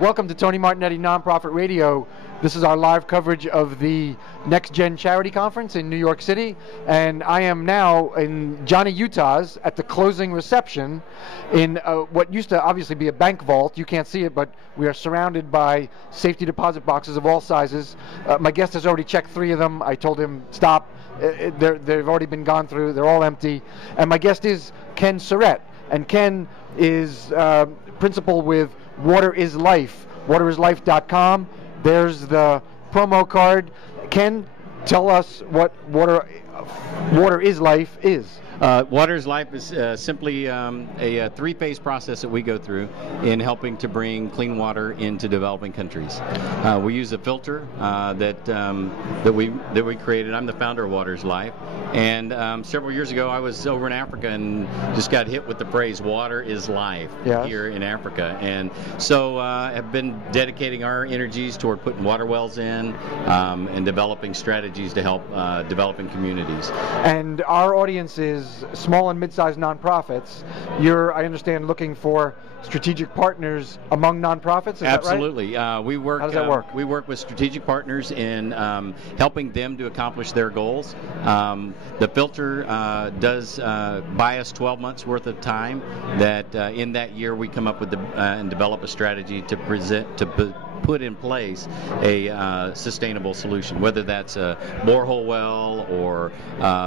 Welcome to Tony Martignetti Nonprofit Radio. This is our live coverage of the Next Gen Charity Conference in New York City, and I am now in Johnny Utah's at the closing reception in what used to obviously be a bank vault. You can't see it, but we are surrounded by safety deposit boxes of all sizes. My guest has already checked 3 of them. I told him, stop. They've already been gone through. They're all empty. And my guest is Ken Surritte. And Ken is principal with WATERisLIFE, WATERisLIFE.com. There's the promo card. Ken, tell us what WATERisLIFE is. WATERisLIFE is simply a 3-phase process that we go through in helping to bring clean water into developing countries. We use a filter that we created. I'm the founder of WATERisLIFE, and several years ago I was over in Africa and just got hit with the phrase "water is life" here in Africa, and so have been dedicating our energies toward putting water wells in and developing strategies to help developing communities. And our audience is small and mid-sized nonprofits. You're, I understand, looking for strategic partners among nonprofits. Is Absolutely. That right? We work. How does that work? We work with strategic partners in helping them to accomplish their goals. The filter does buy us 12 months worth of time. That in that year we come up with and develop a strategy to put in place a sustainable solution, whether that's a borehole well or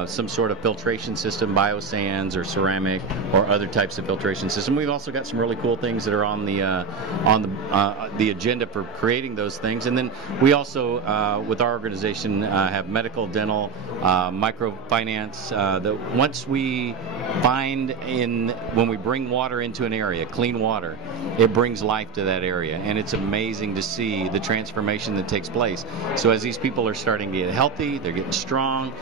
some sort of filtration system, biosands or ceramic or other types of filtration system. We've also got some really cool things that are on the agenda for creating those things. And then we also, with our organization, have medical, dental, microfinance. That once we find when we bring water into an area, clean water, it brings life to that area, and it's amazing to see the transformation that takes place. So as these people are starting to get healthy, they're getting strong,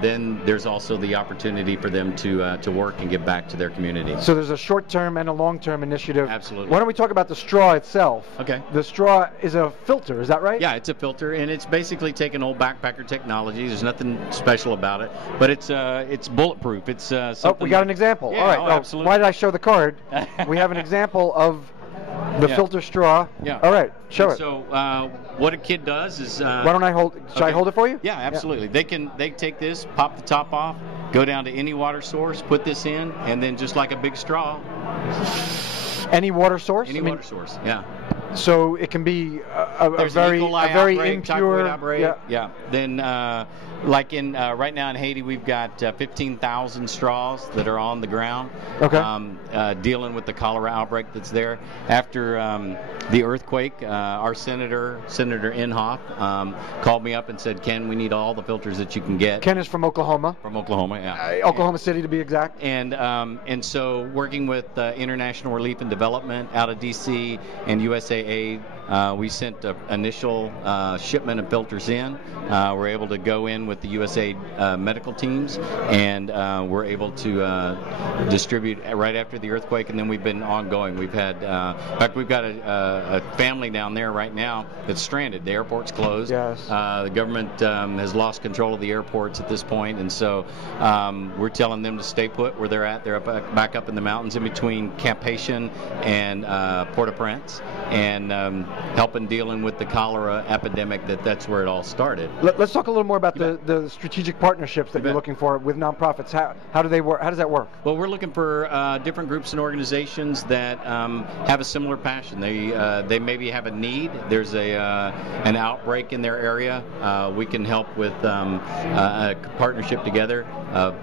then there's also the opportunity for them to work and give back to their community. So there's a short-term and a long-term initiative. Absolutely. Why don't we talk about the straw itself? Okay. The straw is a filter, is that right? Yeah, it's a filter, and it's basically taken old backpacker technology. There's nothing special about it, but it's bulletproof. It's something. Oh, we got an example. Yeah, all right. oh, absolutely. Why did I show the card? We have an example of the filter straw. Yeah. All right, show it. So what a kid does is. Why don't I hold? Should I hold it for you? Yeah, absolutely. Yeah. They take this, pop the top off, go down to any water source, put this in, and then just like a big straw. Any water source? Water source. Yeah. So it can be a very impure. Yeah. Then, like right now in Haiti, we've got 15,000 straws that are on the ground. Okay. Dealing with the cholera outbreak that's there. After the earthquake, our Senator Inhofe, called me up and said, "Ken, we need all the filters that you can get." Ken is from Oklahoma. From Oklahoma, yeah. Oklahoma City, to be exact. And so working with International Relief and Development out of D.C. and USAID, we sent an initial shipment of filters in. We're able to go in with the USAID medical teams, and we're able to distribute right after the earthquake, and then we've been ongoing. We've had, in fact, we've got a family down there right now that's stranded. The airport's closed. Yes. The government has lost control of the airports at this point, and so we're telling them to stay put where they're at. They're back up in the mountains in between Camp Haitian and Port-au-Prince, and helping dealing with the cholera epidemic. That's where it all started. Let's talk a little more about the strategic partnerships that you're looking for with nonprofits. How do they work? How does that work? Well, we're looking for different groups and organizations that have a similar passion. They maybe have a need. There's an outbreak in their area. We can help with a partnership together,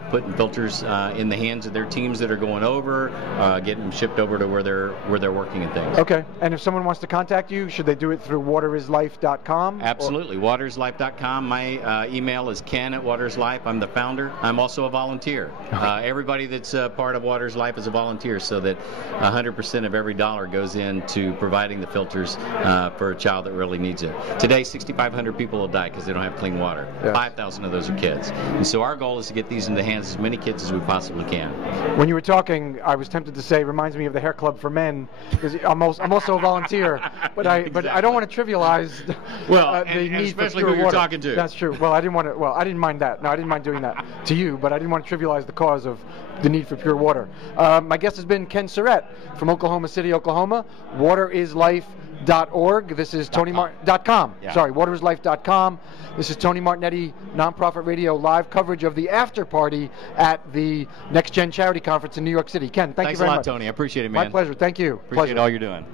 putting filters in the hands of their teams that are going over, getting them shipped over to where they're working and things. Okay. And if someone wants to contact you, should they do it through WATERisLIFE.com? Absolutely. WATERisLIFE.com. My email is Ken@WATERisLIFE. I'm the founder. I'm also a volunteer. Everybody that's part of WATERisLIFE is a volunteer, so that 100% of every dollar goes into providing the filters for a child that really needs it. Today, 6,500 people will die because they don't have clean water. Yes. 5,000 of those are kids. And so our goal is to get these in the hands of as many kids as we possibly can. When you were talking, I was tempted to say, reminds me of the hair club for men, because I'm also a volunteer, but Exactly. I don't want to trivialize the need for especially pure who you're water. talking to. That's true. Well, I didn't want to. Well, I didn't mind that. No, I didn't mind doing that to you, but I didn't want to trivialize the cause of the need for pure water. My guest has been Ken Surritte from Oklahoma City, Oklahoma. WATERisLIFE WATERisLIFE.org. This is Tony .com. Yeah. Sorry, WATERisLIFE.com. This is Tony Martignetti, Nonprofit Radio, live coverage of the after party at the Next Gen Charity Conference in New York City. Ken, thank you very much. Thanks a lot, Tony. I appreciate it, man. My pleasure. Thank you. Appreciate all you're doing.